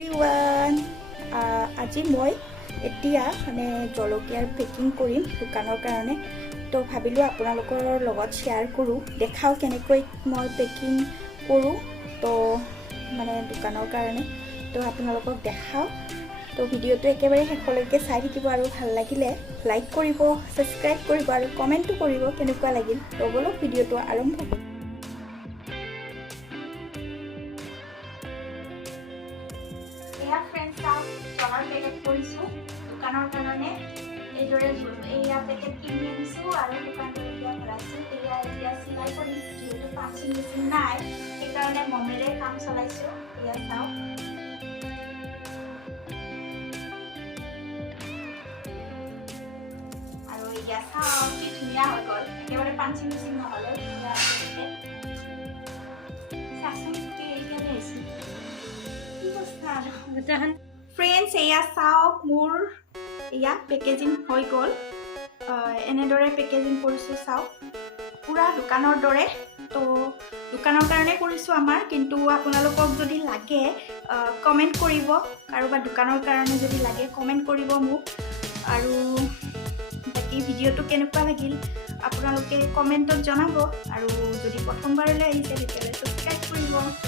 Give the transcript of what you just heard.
everyone, আজি মই এতিয়া মানে জলকীয়াৰ পেকিং কৰিম দোকানৰ কাৰণে তো ভাবিলো আপোনালোকৰ লগত শেয়াৰ কৰো দেখাও কেনেকৈ মই পেকিং কৰো তো মানে দোকানৰ কাৰণে তো আপোনালোকক দেখাও তো ভিডিওটো একেবাৰে শেষলৈকে চাই থাকিব আৰু ভাল লাগিলে লাইক কৰিব সাবস্ক্ৰাইব কৰিব আৰু কমেন্টও কৰিব কেনেকুৱা লাগিল তো বলক ভিডিওটো আৰম্ভ কৰো friends solar packet কৰিছো দোকানৰ কাৰণে এইদৰে এইয়া পেকেট কিনি আনিছো আৰু দোকানৰ এতিয়া ভৰাইছো এতিয়া সিলাই কৰি যেটো পাঁচিং মেচিন নাই এই কাৰণে মমেৰে কাম চলাইছো এয়া চাও আৰু এয়া চাও কি ধুনীয়া হৈ গল একেবাৰে পাঁচিং মেচিন নহলে সাসুন কি এখানে আছে फ्रेंड्स एया साওক মোৰ এয়া পেকেজিং হৈ গল এনেদৰে পেকেজিং কৰিছো সাওক পুৰা দোকানৰ দৰে তো দোকানৰ কাৰণে কৰিছো আমাৰ কিন্তু আপোনালোকক যদি লাগে কমেন্ট কৰিব কাৰোবা দোকানৰ কাৰণে যদি লাগে কমেন্ট কৰিব মোক আৰু বাকি ভিডিওটো কেনেকুৱা লাগিল আপোনালোকে কমেন্টত জনাব আৰু যদি প্ৰথমবাৰলৈ আহিছে তেতিয়াহলে সাবস্ক্ৰাইব কৰিব